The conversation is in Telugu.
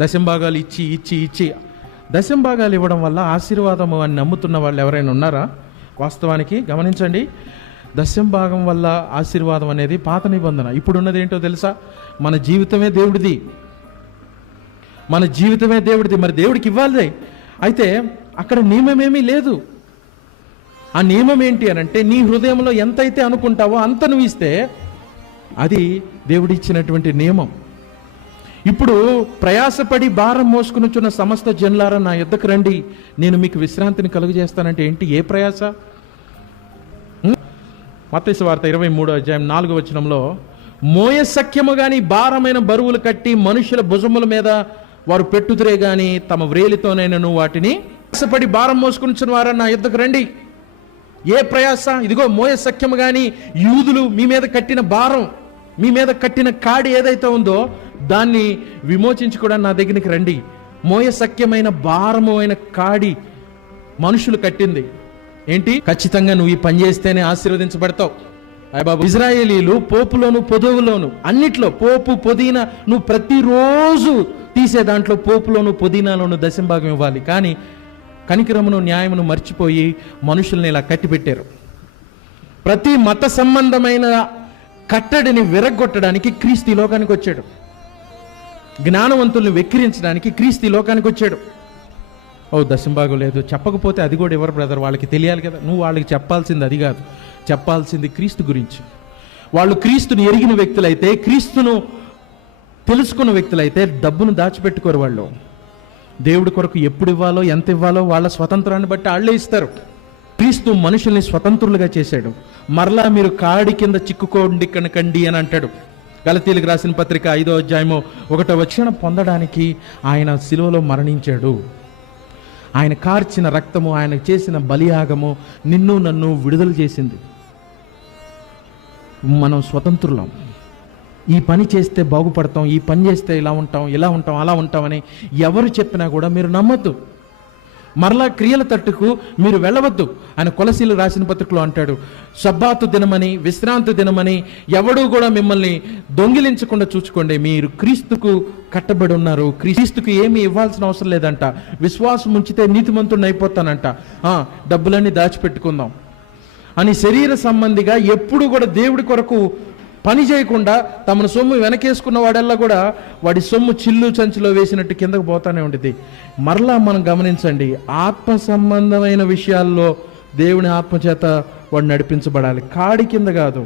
దశంభాగాలు ఇచ్చి ఇచ్చి ఇచ్చి దశంభాగాలు ఇవ్వడం వల్ల ఆశీర్వాదము అని నమ్ముతున్న వాళ్ళు ఎవరైనా ఉన్నారా? వాస్తవానికి గమనించండి, దశంభాగం వల్ల ఆశీర్వాదం అనేది పాత నిబంధన. ఇప్పుడున్నది ఏంటో తెలుసా? మన జీవితమే దేవుడిది, మన జీవితమే దేవుడిది. మరి దేవుడికి ఇవ్వాలి. అయితే అక్కడ నియమమేమీ లేదు. ఆ నియమం ఏంటి అని అంటే, నీ హృదయంలో ఎంతైతే అనుకుంటావో అంత నువ్వు ఇస్తే అది దేవుడిచ్చినటువంటి నియమం. ఇప్పుడు ప్రయాసపడి భారం మోసుకునిచున్న సమస్త జనులారా నా యొద్దకు రండి, నేను మీకు విశ్రాంతిని కలుగజేస్తానంటే ఏంటి? ఏ ప్రయాస? మత్తయి సువార్త 23:4 మోయ సఖ్యము గాని భారమైన బరువులు కట్టి మనుషుల భుజముల మీద వారు పెట్టుదురే గాని తమ వ్రేలితోనైనను వాటిని ప్రయాసపడి భారం మోసుకునిచున్న వారా నా యొద్దకు రండి. ఏ ప్రయాస? ఇదిగో మోయ సఖ్యము గాని, యూదులు మీ మీద కట్టిన భారం, మీ మీద కట్టిన కాడి ఏదైతే ఉందో దాన్ని విమోచించి కూడా నా దగ్గరికి రండి. మోయ సఖ్యమైన భారము అయిన కాడి మనుషులు కట్టింది ఏంటి? ఖచ్చితంగా నువ్వు ఈ పని చేస్తేనే ఆశీర్వదించబడతావు. బాబు, ఇజ్రాయేలీలు పోపులోను పొదువులోను అన్నిట్లో పోపు పొదీనా నువ్వు ప్రతిరోజు తీసే దాంట్లో పోపులోను పొదీనాలోను దశంభాగం ఇవ్వాలి. కానీ కనికరమును న్యాయమును మర్చిపోయి మనుషుల్ని ఇలా కట్టిపెట్టారు. ప్రతి మత సంబంధమైన కట్టడిని విరగొట్టడానికి క్రీస్తు ఈ లోకానికి వచ్చాడు. జ్ఞానవంతుల్ని వెక్కిరించడానికి క్రీస్తు ఈ లోకానికి వచ్చాడు. ఓ దశంభాగం లేదు, చెప్పకపోతే అది కూడా ఎవరు బ్రదర్, వాళ్ళకి తెలియాలి కదా. నువ్వు వాళ్ళకి చెప్పాల్సింది అది కాదు, చెప్పాల్సింది క్రీస్తు గురించి. వాళ్ళు క్రీస్తుని ఎరిగిన వ్యక్తులైతే, క్రీస్తును తెలుసుకున్న వ్యక్తులైతే డబ్బును దాచిపెట్టుకోరు. వాళ్ళు దేవుడి కొరకు ఎప్పుడు ఇవ్వాలో ఎంత ఇవ్వాలో వాళ్ళ స్వతంత్రాన్ని బట్టి వాళ్ళే ఇస్తారు. క్రీస్తు మనుషుల్ని స్వతంత్రులుగా చేశాడు. మరలా మీరు కాడి కింద చిక్కుకోండి కనకండి అని అంటాడు. గలతీయులకు రాసిన పత్రిక 5:1 పొందడానికి ఆయన శిలువలో మరణించాడు. ఆయన కార్చిన రక్తము, ఆయన చేసిన బలియాగము నిన్ను నన్ను విడుదల చేసింది. మనం స్వతంత్రులం. ఈ పని చేస్తే బాగుపడతాం, ఈ పని చేస్తే ఇలా ఉంటాం, ఇలా ఉంటాం, అలా ఉంటామని ఎవరు చెప్పినా కూడా మీరు నమ్మద్దు. మరలా క్రియల తట్టుకు మీరు వెళ్ళవద్దు. ఆయన కొలసీలు రాసిన పత్రికలో అంటాడు, సబ్బాతు దినమని, విశ్రాంతి దినమని ఎవడూ కూడా మిమ్మల్ని దొంగిలించకుండా చూసుకోండి. మీరు క్రీస్తుకు కట్టబడి ఉన్నారు. క్రీస్తుకు ఏమీ ఇవ్వాల్సిన అవసరం లేదంట. విశ్వాసం ఉంచితే నీతిమంతుడిని అయిపోతానంట. డబ్బులన్నీ దాచిపెట్టుకుందాం అని శరీర సంబంధిగా ఎప్పుడు కూడా దేవుడి కొరకు పని చేయకుండా తమను సొమ్ము వెనకేసుకున్న వాడల్లా కూడా వాడి సొమ్ము చిల్లు చంచులో వేసినట్టు కిందకు పోతానే ఉంటుంది. మరలా మనం గమనించండి, ఆత్మ సంబంధమైన విషయాల్లో దేవుని ఆత్మచేత వాడు నడిపించబడాలి, కాడి కింద కాదు.